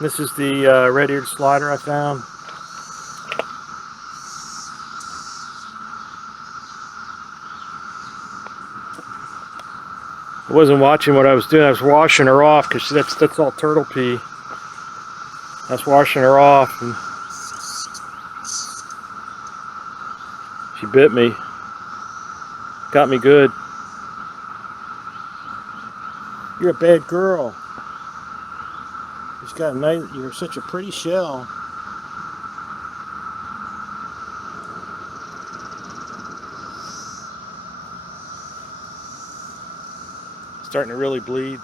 This is the red-eared slider I found. I wasn't watching what I was doing. I was washing her off because that's all turtle pee. I was washing her off and she bit me. Got me good. You're a bad girl. You're such a pretty shell. Starting to really bleed.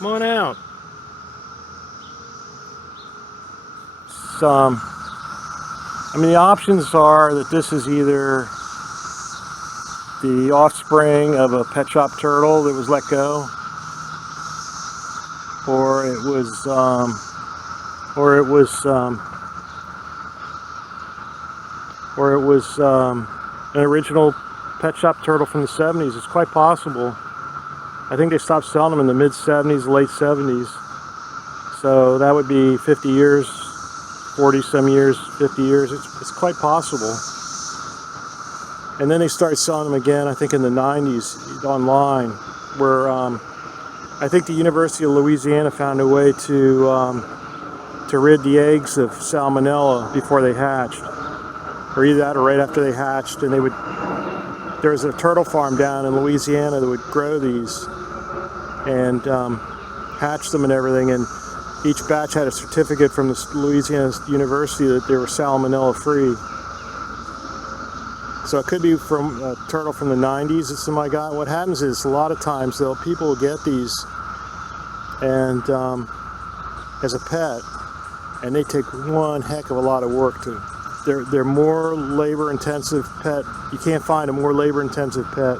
Come on out. The options are that this is either the offspring of a pet shop turtle that was let go, or it was an original pet shop turtle from the 70s. It's quite possible. I think they stopped selling them in the mid 70s, late 70s. So that would be 50 years, 40 some years, 50 years. It's quite possible. And then they started selling them again, I think in the 90s online, where I think the University of Louisiana found a way to rid the eggs of salmonella before they hatched, or either that or right after they hatched. And there was a turtle farm down in Louisiana that would grow these and hatch them and everything, and each batch had a certificate from the Louisiana University that they were salmonella free. So it could be from a turtle from the 90s that somebody got. What happens is a lot of times people will get these and as a pet, and they take one heck of a lot of work to. They're more labor-intensive pet. You can't find a more labor-intensive pet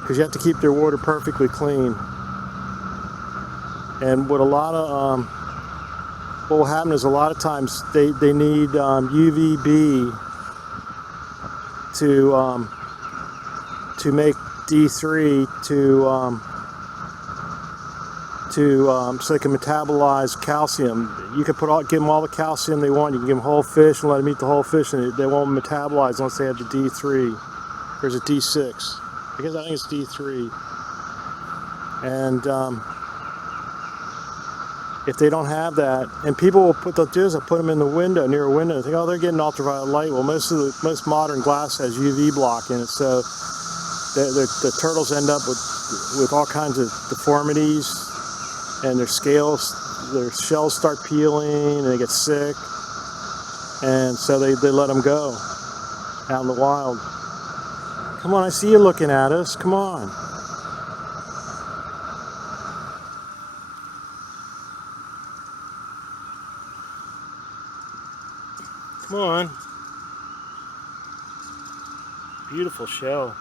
because you have to keep their water perfectly clean. And what will happen is a lot of times they need UVB to make D3 so they can metabolize calcium. You can give them all the calcium they want. You can give them whole fish and let them eat the whole fish, and they won't metabolize unless they have the D3. There's a D6. I think it's D3. And if they don't have that, and people will they'll put them in the window, near a window, and think, oh, they're getting ultraviolet light. Well, most modern glass has UV block in it, so the turtles end up with all kinds of deformities, and their shells start peeling, and they get sick, and so they let them go out in the wild. Come on, I see you looking at us. Come on. Come on. Beautiful shell.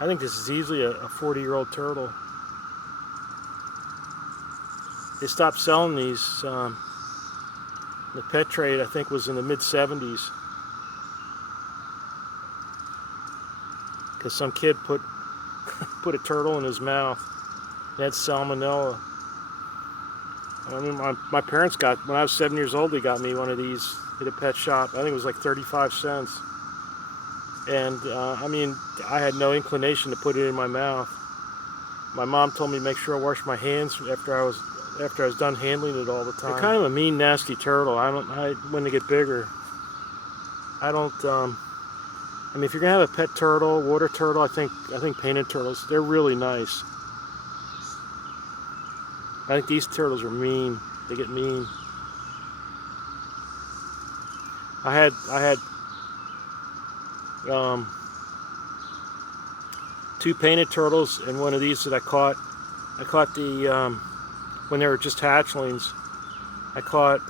I think this is easily a 40-year-old turtle. They stopped selling these. The pet trade, I think, was in the mid-70s. Because some kid put a turtle in his mouth. It had salmonella. I mean, my parents when I was 7 years old, they got me one of these at a pet shop. I think it was like 35 cents. And I had no inclination to put it in my mouth. My mom told me to make sure I wash my hands after I was done handling it all the time. They're kind of a mean, nasty turtle. When they get bigger, if you're gonna have a pet turtle, water turtle, I think painted turtles, they're really nice. I think these turtles are mean. They get mean. I had two painted turtles and one of these that I caught. I caught the when they were just hatchlings. I caught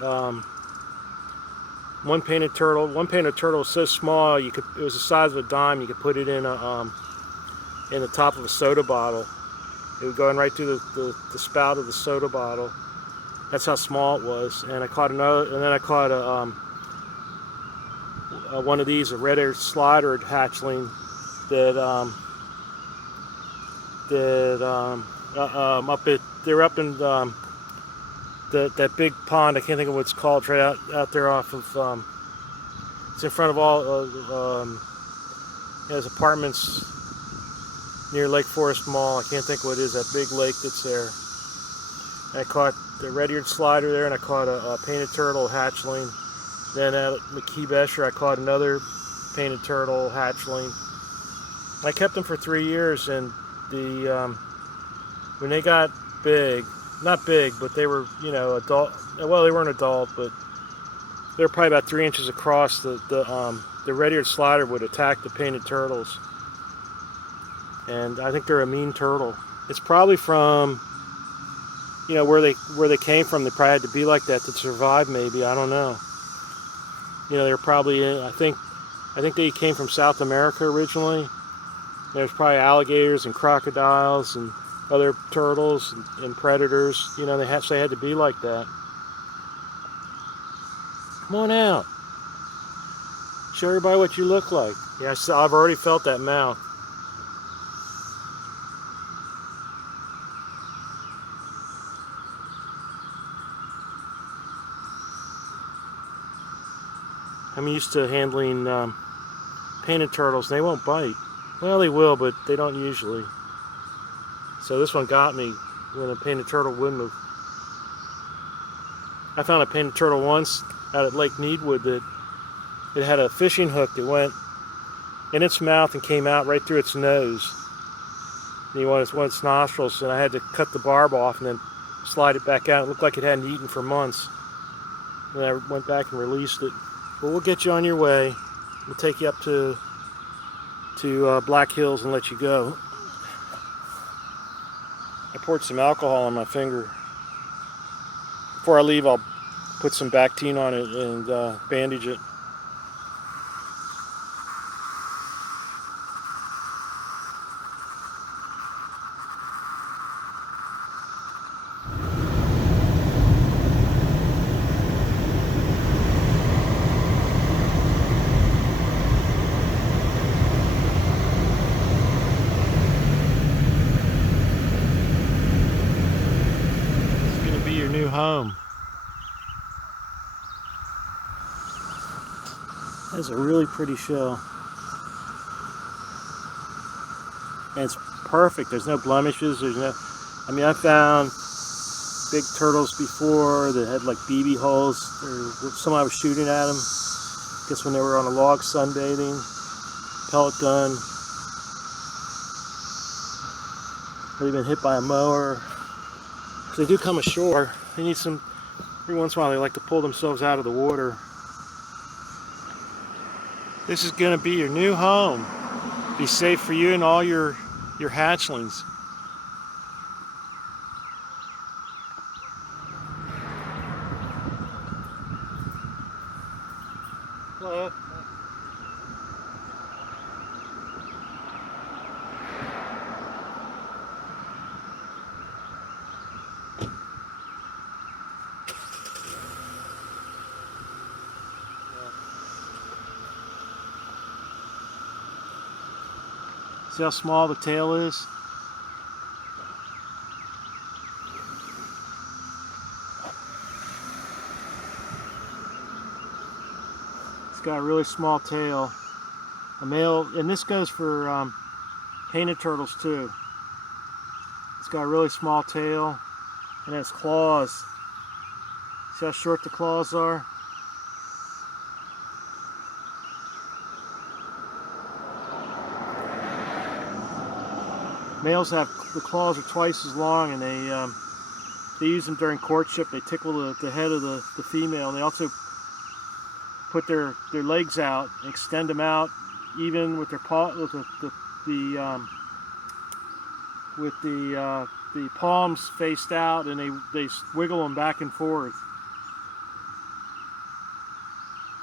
one painted turtle. One painted turtle was so small it was the size of a dime. You could put it in the top of a soda bottle. It would go in right through the spout of the soda bottle. That's how small it was. And I caught another, and then I caught one of these, a red-eared slider hatchling that they were up in that big pond. I can't think of what it's called. Right out there off of it's in front of all there's apartments near Lake Forest Mall. I can't think what it is, that big lake that's there. And I caught the red-eared slider there, and I caught a painted turtle hatchling. Then at McKee Bescher, I caught another painted turtle hatchling. I kept them for 3 years, and when they got big, not big, but they were, you know, adult. Well, they weren't adult, but they were probably about 3 inches across. The red-eared slider would attack the painted turtles, and I think they're a mean turtle. It's probably from, you know, where they came from. They probably had to be like that to survive. Maybe, I don't know. You know, they're probably I think they came from South America originally. There's probably alligators and crocodiles and other turtles and predators. You know, they had to be like that. Come on out. Show everybody what you look like. Yeah, I've already felt that mouth. I'm used to handling painted turtles. They won't bite. Well, they will, but they don't usually. So this one got me when a painted turtle wouldn't have. I found a painted turtle once out at Lake Needwood that it had a fishing hook that went in its mouth and came out right through its nose. And one of its nostrils, and I had to cut the barb off and then slide it back out. It looked like it hadn't eaten for months. And I went back and released it. But we'll get you on your way. We'll take you up to Black Hills and let you go. I poured some alcohol on my finger. Before I leave, I'll put some Bactine on it and bandage it. Your new home. That's a really pretty shell. And it's perfect. There's no blemishes. There's no. I mean, I found big turtles before that had like BB holes. Somebody was shooting at them. I guess when they were on a log sunbathing. Pellet gun. Or they've been hit by a mower. They do come ashore. They need some, every once in a while they like to pull themselves out of the water. This is going to be your new home. Be safe for you and all your hatchlings. Hello. See how small the tail is? It's got a really small tail. A male, and this goes for painted turtles too. It's got a really small tail and it has claws. See how short the claws are? Males have, the claws are twice as long, and They use them during courtship. They tickle the head of the female, and they also put their legs out, and extend them out, even with their paw, with the palms faced out, and they wiggle them back and forth.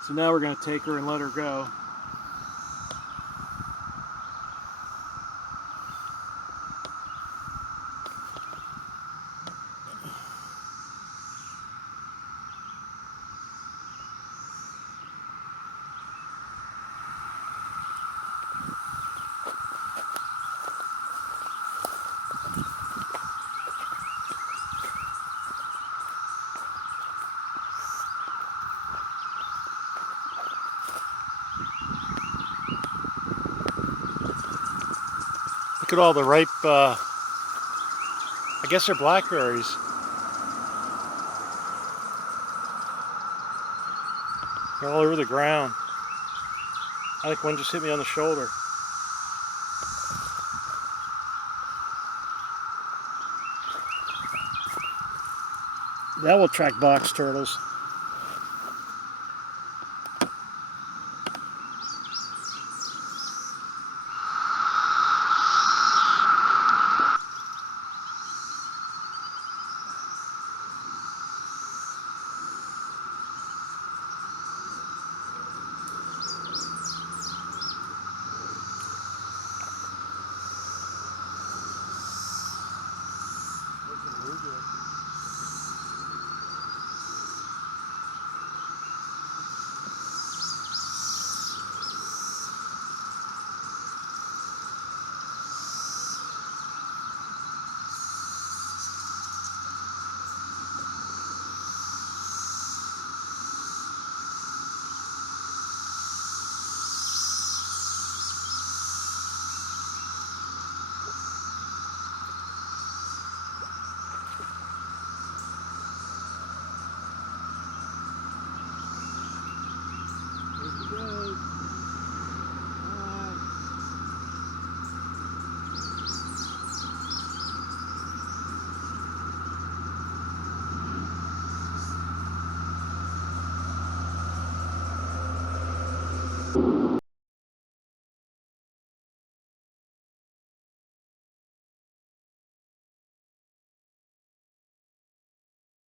So now we're going to take her and let her go. Look at all the ripe, I guess they're blackberries. They're all over the ground. I think one just hit me on the shoulder. That will attract box turtles.